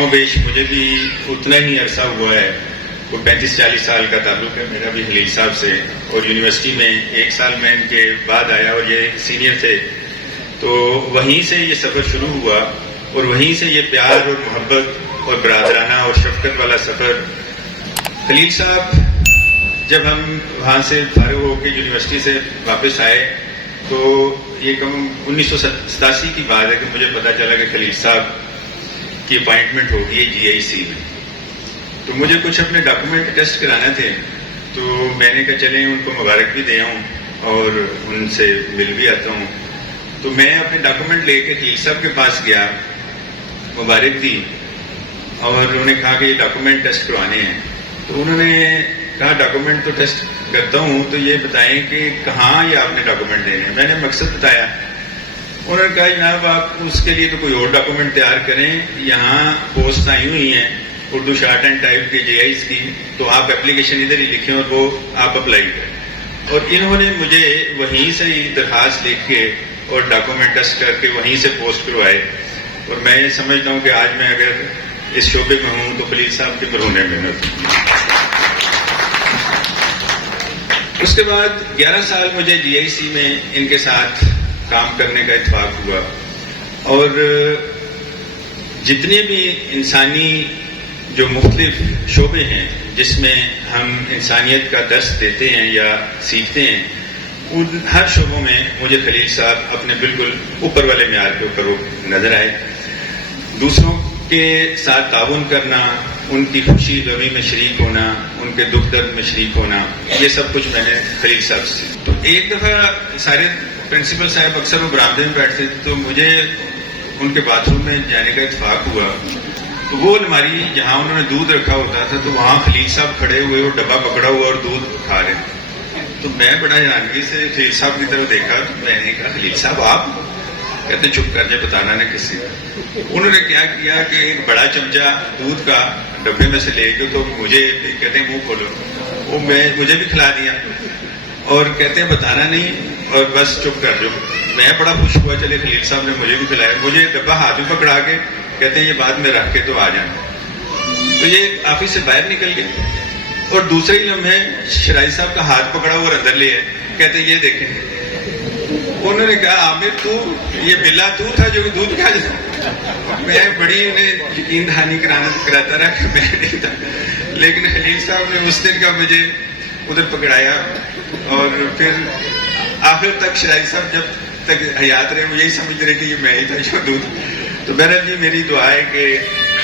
کم و بیش مجھے بھی اتنا ہی عرصہ ہوا ہے، کوئی 35-40 سال کا تعلق ہے میرا بھی خلیل صاحب سے، اور یونیورسٹی میں 1 سال میں ان کے بعد آیا اور یہ سینئر تھے، تو وہیں سے یہ سفر شروع ہوا اور وہیں سے یہ پیار اور محبت اور برادرانہ اور شفقت والا سفر. خلیل صاحب جب ہم وہاں سے فارغ ہو کے یونیورسٹی سے واپس آئے تو یہ 1987 کی بات ہے کہ مجھے پتا چلا کہ خلیل صاحب کی اپائنٹمنٹ ہوگی ہے GIC میں. تو مجھے کچھ اپنے ڈاکومنٹ ٹیسٹ کرانے تھے، تو میں نے کہا چلیں ان کو مبارک بھی دے آؤں اور ان سے مل بھی آتا ہوں. تو میں اپنے ڈاکومنٹ لے کے خلیل صاحب کے پاس گیا، مبارک دی، اور انہوں نے کہا کہ یہ ڈاکومنٹ ٹیسٹ کروانے ہیں. تو انہوں نے کہا ڈاکومنٹ تو ٹیسٹ کرتا ہوں، تو یہ بتائیں کہ کہاں یہ آپ نے ڈاکومنٹ دینے ہیں. میں نے مقصد بتایا. انہوں نے کہا جناب آپ اس کے لیے تو کوئی اور ڈاکومنٹ تیار کریں، یہاں پوسٹ آئی ہوئی ہیں اردو شارٹ اینڈ ٹائپ کے JIs کی، تو آپ اپلیکیشن ادھر ہی لکھیں اور وہ آپ اپلائی کریں. اور انہوں نے مجھے وہیں سے ہی درخواست لکھ کے اور ڈاکومنٹ ٹیسٹ کر کے وہیں سے پوسٹ کروائے. اور میں یہ سمجھتا ہوں کہ آج میں اگر اس شعبے میں ہوں تو خلیل صاحب کے مرہون محنت. اس کے بعد 11 سال مجھے GIC میں ان کے ساتھ کام کرنے کا اتفاق ہوا، اور جتنے بھی انسانی جو مختلف شعبے ہیں جس میں ہم انسانیت کا درس دیتے ہیں یا سیکھتے ہیں، ان ہر شعبوں میں مجھے خلیل صاحب اپنے بالکل اوپر والے معیار کے اوپر نظر آئے. دوسروں کے ساتھ تعاون کرنا، ان کی خوشی غمی میں شریک ہونا، ان کے دکھ درد میں شریک ہونا، یہ سب کچھ میں نے خلیل صاحب سے. تو ایک دفعہ سارے پرنسپل صاحب اکثر وہ برآمدے میں بیٹھتے تھے، تو مجھے ان کے باتھ روم میں جانے کا اتفاق ہوا. تو وہ الماری جہاں انہوں نے دودھ رکھا ہوتا تھا، تو وہاں خلیل صاحب کھڑے ہوئے اور ڈبہ پکڑا ہوا اور دودھ کھا رہے. تو میں بڑا حیرانگی سے خلیل صاحب کی طرف دیکھا، تو میں نے کہا خلیل صاحب آپ؟ کہتے چپ کر جائے، بتانا نہ کسی کو. انہوں نے کیا کیا کہ ایک بڑا چمچہ دودھ کا ڈبے میں سے لے کے تو مجھے کہتے ہیں منہ کھولو، وہ مجھے بھی کھلا دیا اور کہتے ہیں بتانا نہیں اور بس چپ کر جاؤ. میں بڑا خوش ہوا، چلے خلیل صاحب نے مجھے بھی کھلایا. مجھے ڈبہ ہاتھ میں پکڑا کے کہتے ہیں یہ بعد میں رکھ کے تو آ جانا. تو یہ آفس سے باہر نکل گئے اور دوسرے ہی لمحے شرائط صاحب کا ہاتھ پکڑا ہوا اندر لے آئے. کہتے ہیں یہ دیکھیں. انہوں نے کہا عامر تو یہ بلا تو تھا جو دودھ کھا جاتا. میں بڑی انہیں یقین دہانی کراتا رہا کہ میں نہیں تھا، لیکن خلیل صاحب نے اس دن کا مجھے ادھر پکڑایا. اور پھر آخر تک شرائط صاحب جب تک حیات رہے وہ یہی سمجھ رہے کہ یہ میں ہی تھا جو دودھ. تو بہرحال جی میری دعا ہے کہ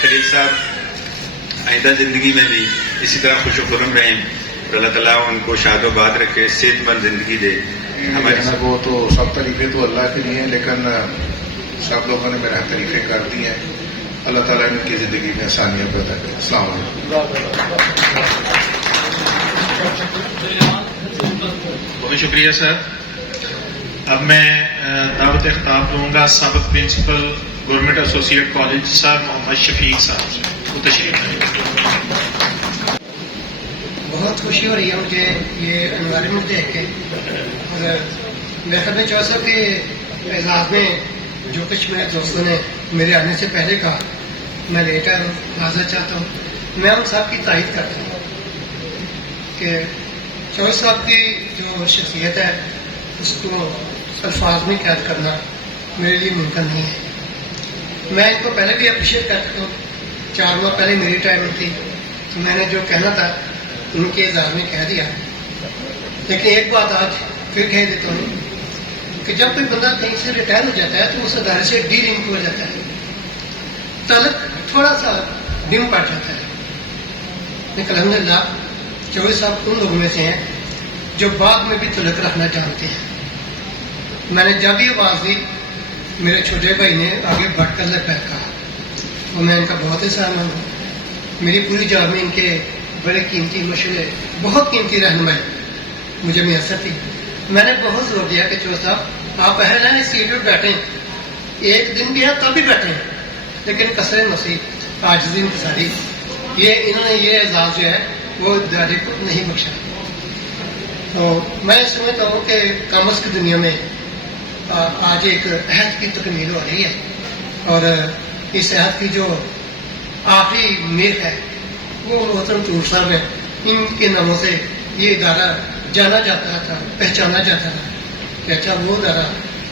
خلیل صاحب آئندہ زندگی میں بھی اسی طرح خوش و خرم رہیں، اور اللہ تعالیٰ ان کو شاد و باد رکھے، صحت مند زندگی دے. ہماری وہ تو سب تعریفیں تو اللہ کے لیے ہیں، لیکن سب لوگوں نے میرا تعریفیں کر دی ہیں. اللہ تعالیٰ ان کی زندگی میں آسانیاں پیدا کرے. السلام علیکم. بہت شکریہ سر. اب میں دعوت خطاب دوں گا سابق پرنسپل گورنمنٹ ایسوسیٹ کالج سر محمد شفیق صاحب سے. وہ تشریف لائیں. بہت خوشی ہو رہی ہے مجھے یہ انوائرمنٹ دیکھ کے، اور میں کرنا چاہتا ہوں کہ اعزاز میں جو کچھ میرے دوستوں نے میرے آنے سے پہلے کہا میں لیٹر واضح چاہتا ہوں. میں ان سب کی تائید کرتا ہوں کہ چوہدری صاحب کی جو شخصیت ہے اس کو الفاظ میں قید کرنا میرے لیے ممکن نہیں ہے. میں ان کو پہلے بھی اپریشیٹ کرتا ہوں. 4 ماہ پہلے میری ٹائم تھی تو میں نے جو کہنا تھا ان کے اعزاز میں کہہ دیا. لیکن ایک بات آج پھر کہہ دیتا ہوں کہ جب کوئی بندہ کہیں سے ریٹائر ہو جاتا ہے تو اس ادارے سے ڈی لنک ہو جاتا ہے، تعلق تھوڑا سا ڈم پڑ جاتا ہے. لیکن الحمدللہ چوہدری صاحب ان لوگوں میں سے ہیں جو بعد میں بھی تعلق رکھنا جانتے ہیں. میں نے جب ہی آواز دی میرے چھوٹے بھائی نے آگے بڑھ کر لپیٹ کہا، اور میں ان کا بہت احسان مند ہوں. میری پوری جاب میں ان کے بڑے قیمتی مشورے، بہت قیمتی رہنمائی مجھے میسر تھی. میں نے بہت زور دیا کہ چوہدری صاحب آپ اہل ہیں اس سیٹ پہ بیٹھیں، ایک دن بھی ہے تب بھی بیٹھیں، لیکن کثر نصیب عاجزی انکساری یہ انہوں نے یہ اعزاز جو ہے وہ ادارے کو نہیں بخشا. تو میں سمجھتا ہوں کہ کامرس کی دنیا میں آج ایک عہد کی تکمیل ہو رہی ہے، اور اس عہد کی جو آخری میر ہے وہ محترم طور صاحب ہیں. ان کے ناموں سے یہ ادارہ جانا جاتا تھا, پہچانا جاتا تھا کہ اچھا وہ ادارہ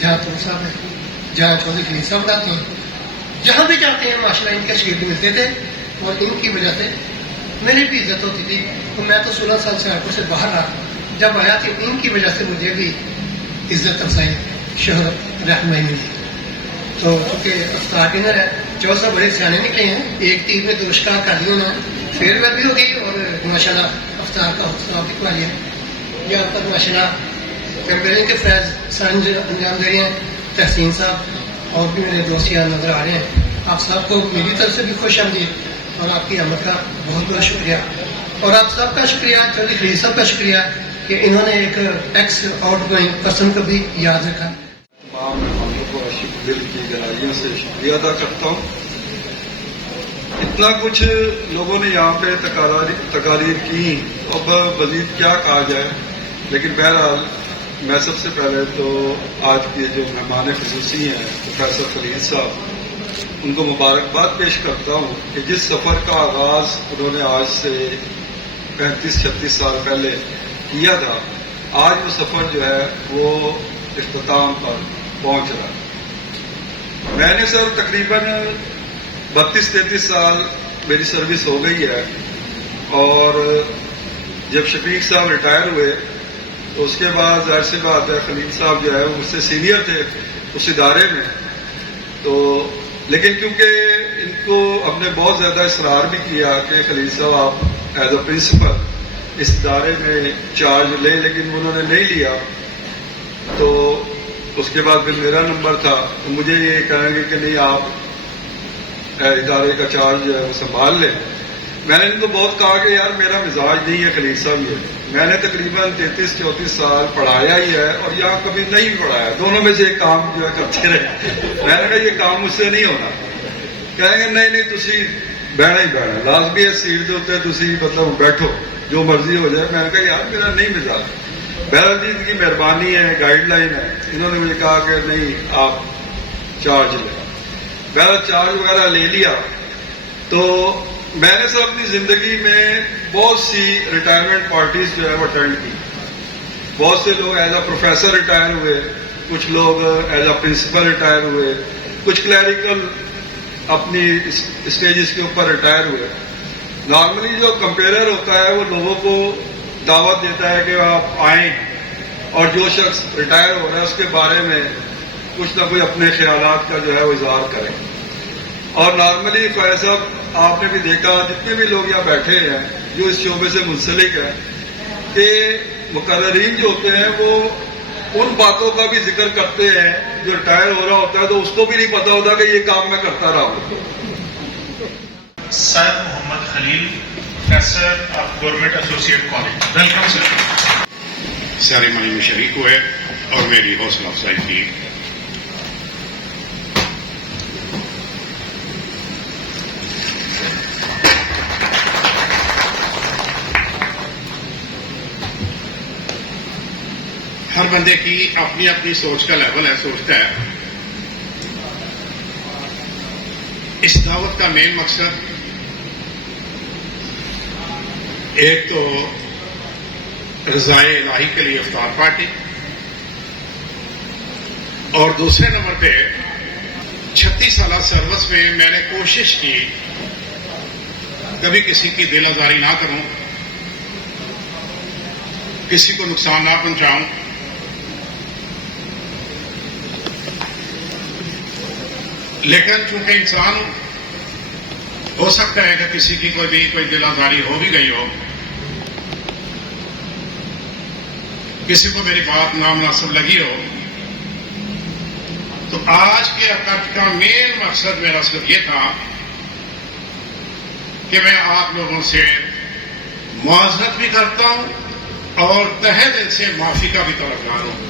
جہاں طور صاحب ہے, جہاں چودھری خلیل صاحب بتاتے ہیں, جہاں بھی جاتے ہیں ماشاء اللہ ان کے شگرد ملتے تھے. اور ان کی وجہ سے میری بھی عزت ہوتی تھی. تو میں تو 16 سال سے آٹو سے باہر رہا, جب آیا تو ان کی وجہ سے مجھے بھی عزت افزائی, شہرت, رہنمائی ملی. تو چونکہ افطار ڈنر ہے, جو سب بڑے سیانے نکلے ہیں, ایک تیر میں 2 شکار کر لیے انہوں نے, فیئر ویل بھی ہو گئی اور ماشاء اللہ افطار کا حوصلہ بھی پا لیا. یہاں پر ماشاء اللہ کیمپیئرنگ کے فیض سرنج انجام دے رہے ہیں تحسین صاحب, اور بھی میرے دوست یہاں نظر آ رہے ہیں. آپ سب کو میری طرف سے بھی خوش آمدید اور آپ کی آمد کا بہت بہت شکریہ. اور آپ سب کا شکریہ, چودھری خلیل صاحب کا شکریہ کہ انہوں نے ایک ایکس آؤٹ گوئنگ پرسن کو بھی یاد رکھا. تمام مہمانوں کو عاشق دل کی گہرائیوں سے شکریہ ادا کرتا ہوں. اتنا کچھ لوگوں نے یہاں پہ تقاریر کی, اب مزید کیا کہا جائے. لیکن بہرحال میں سب سے پہلے تو آج کے جو مہمان خصوصی ہیں پروفیسر خلیل صاحب, ان کو مبارکباد پیش کرتا ہوں کہ جس سفر کا آغاز انہوں نے آج سے 35-36 سال پہلے کیا تھا, آج وہ سفر جو ہے وہ اختتام پر پہنچ رہا ہے. میں نے سر تقریباً 32-33 سال میری سروس ہو گئی ہے, اور جب شفیق صاحب ریٹائر ہوئے تو اس کے بعد ظاہر سی بات ہے خلیل صاحب جو ہے وہ مجھ سے سینئر تھے اس ادارے میں. تو لیکن کیونکہ ان کو ہم نے بہت زیادہ اصرار بھی کیا کہ خلیل صاحب آپ ایز اے پرنسپل اس ادارے میں چارج لیں, لیکن انہوں نے نہیں لیا. تو اس کے بعد پھر میرا نمبر تھا, تو مجھے یہ کہیں گے کہ نہیں آپ ادارے کا چارج جو ہے وہ سنبھال لیں. میں نے ان کو بہت کہا کہ یار میرا مزاج نہیں ہے خلیل صاحب, یہ میں نے تقریباً 33-34 سال پڑھایا ہی ہے اور یہاں کبھی نہیں پڑھایا, دونوں میں سے ایک کام جو ہے کرتے رہے. میں نے کہا یہ کام مجھ سے نہیں ہونا. کہیں گے نہیں تسی بہنا ہی بہنا, لازمی ہے سیٹ کے اتنے تسی مطلب بیٹھو جو مرضی ہو جائے. میں نے کہا یار میرا نہیں مزاج. بہرحال جی ان کی مہربانی ہے, گائیڈ لائن ہے, انہوں نے مجھے کہا کہ نہیں آپ چارج لیں. بہرحال چارج وغیرہ لے لیا. تو میں نے سر اپنی زندگی میں بہت سی ریٹائرمنٹ پارٹیز جو ہے وہ اٹینڈ کی. بہت سے لوگ ایز اے پروفیسر ریٹائر ہوئے, کچھ لوگ ایز اے پرنسپل ریٹائر ہوئے, کچھ کلیریکل اپنی اسٹیجز کے اوپر ریٹائر ہوئے. نارملی جو کمپیئرر ہوتا ہے وہ لوگوں کو دعوت دیتا ہے کہ آپ آئیں اور جو شخص ریٹائر ہو رہا ہے اس کے بارے میں کچھ نہ کوئی اپنے خیالات کا جو ہے وہ اظہار کریں. اور نارملی فیض صاحب آپ نے بھی دیکھا, جتنے بھی لوگ یہاں بیٹھے ہیں جو اس شعبے سے منسلک ہیں, کہ مقررین جو ہوتے ہیں وہ ان باتوں کا بھی ذکر کرتے ہیں جو ریٹائر ہو رہا ہوتا ہے تو اس کو بھی نہیں پتا ہوتا کہ یہ کام میں کرتا رہا ہوں. Sir Muhammad Khalil, professor of government associate college, welcome sir. Ceremony میں شریک ہوئے اور میری حوصلہ افزائی کی. ہر بندے کی اپنی اپنی سوچ کا لیول ہے, سوچتا ہے. اس دعوت کا مین مقصد ایک تو رضائے الہی کے لیے افطار پارٹی, اور دوسرے نمبر پہ 36 سالہ سروس میں میں نے کوشش کی کبھی کسی کی دل آزاری نہ کروں, کسی کو نقصان نہ پہنچاؤں. لیکن چونکہ انسان ہو سکتا ہے کہ کسی کی کوئی دل آزاری ہو بھی گئی ہو, کسی کو میری بات نامناسب لگی ہو, تو آج کے اکٹ کا مین مقصد میرا صرف یہ تھا کہ میں آپ لوگوں سے معذرت بھی کرتا ہوں اور تہہ دل سے معافی کا بھی طلبگار ہوں.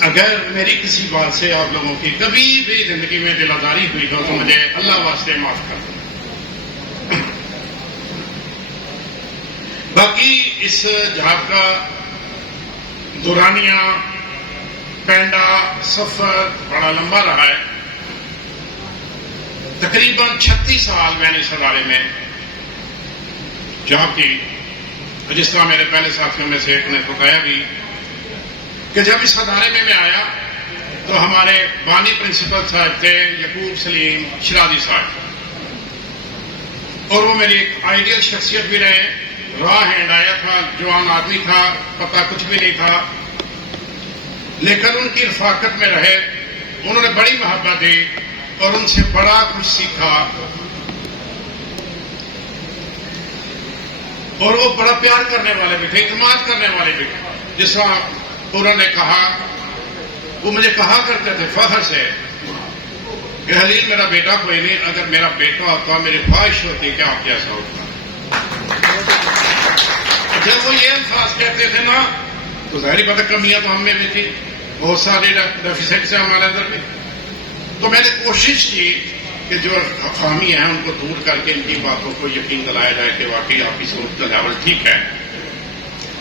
اگر میری کسی بات سے آپ لوگوں کی کبھی بھی زندگی میں دل آزاری ہوئی ہو تو مجھے اللہ واسطے معاف کر دیں. باقی اس جہاد کا دورانیہ پینڈا سفر بڑا لمبا رہا ہے. تقریباً 36 سال میں نے اس ادارے میں جاب کی. جس طرح میرے پہلے ساتھیوں میں سے ایک نے بتایا بھی کہ جب اس ادارے میں آیا تو ہمارے بانی پرنسپل صاحب تھے یعقوب سلیم شرازی صاحب, اور وہ میری ایک آئیڈیل شخصیت بھی رہے. راہ ہینڈ آیا تھا, جوان آدمی تھا, پتہ کچھ بھی نہیں تھا, لیکن ان کی رفاقت میں رہے. انہوں نے بڑی محبت دی اور ان سے بڑا کچھ سیکھا, اور وہ بڑا پیار کرنے والے بھی تھے, اعتماد کرنے والے بھی تھے. جس طرح انہوں نے کہا, وہ مجھے کہا کرتے تھے فخر سے کہ حلیل میرا بیٹا کوئی نہیں, اگر میرا بیٹا ہوتا میری خواہش ہوتی کہ آپ کیسا ہوتا. جب وہ یہ الفاظ کہتے تھے نا تو ظاہری بات ہے کمیاں تو ہم میں بھی تھی, بہت ساری ڈیفیسٹ سے ہمارے اندر بھی. تو میں نے کوشش کی کہ جو خامی ہیں ان کو دور کر کے ان کی باتوں کو یقین دلایا جائے کہ واقعی آپ کی صورت کا لیول ٹھیک ہے.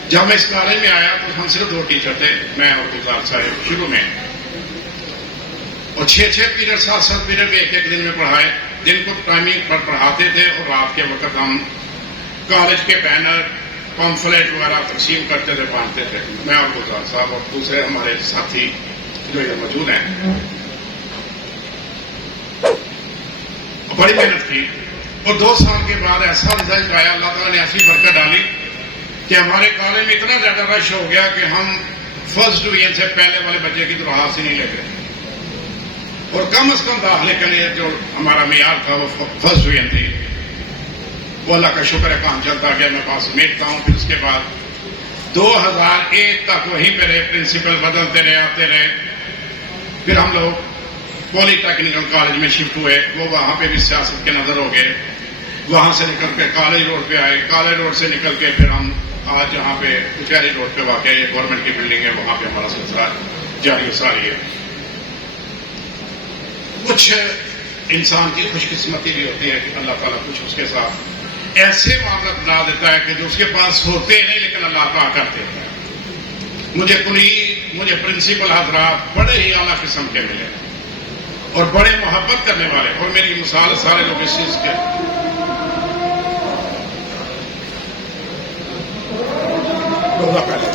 جب میں اس کالج میں آیا تو ہم صرف 2 ٹیچر تھے, میں اور گلزار صاحب شروع میں, اور 6 پیریڈ 7 پیریڈ میں ایک دن میں پڑھائے. دن کو ٹائمنگ پر پڑھاتے تھے اور رات کے وقت ہم کالج کے بینر پمفلیٹ وغیرہ تقسیم کرتے تھے, بانٹتے تھے. میں اور گلزار صاحب اور دوسرے ہمارے ساتھی جو یہ موجود ہیں, بڑی محنت کی. اور 2 سال کے بعد ایسا رزلٹ آیا, اللہ تعالیٰ نے ایسی برکت ڈالی کہ ہمارے کالج میں اتنا زیادہ رش ہو گیا کہ ہم فرسٹ ڈویژن سے پہلے والے بچے کی تو ہاتھ سے نہیں لیتے, اور کم از کم داخلے کے لیے جو ہمارا معیار تھا وہ فرسٹ ڈویژن تھی. وہ اللہ کا شکر ہے کام چلتا گیا. میں پاس سمیٹتا ہوں. پھر اس کے بعد 2001 تک وہیں پہ رہے, پرنسپل بدلتے رہے, آتے رہے. پھر ہم لوگ پولی ٹیکنیکل کالج میں شفٹ ہوئے. وہ وہاں پہ بھی سیاست کے نظر ہو گئے. وہاں سے نکل کے کالج روڈ پہ آئے. کالج روڈ سے نکل کے پھر ہم آج جہاں پہ کچہری روڈ پہ واقع ہے, یہ گورنمنٹ کی بلڈنگ ہے, وہاں پہ ہمارا سلسلہ جاری و ساری ہے. کچھ انسان کی خوش قسمتی بھی ہوتی ہے کہ اللہ تعالیٰ کچھ اس کے ساتھ ایسے معاملہ بنا دیتا ہے کہ جو اس کے پاس ہوتے نہیں لیکن اللہ تعالیٰ کرتے ہیں. مجھے پرنسپل حضرات بڑے ہی اعلیٰ قسم کے ملے اور بڑے محبت کرنے والے, اور میری مثال سارے لوگ اس چیز کے پہلے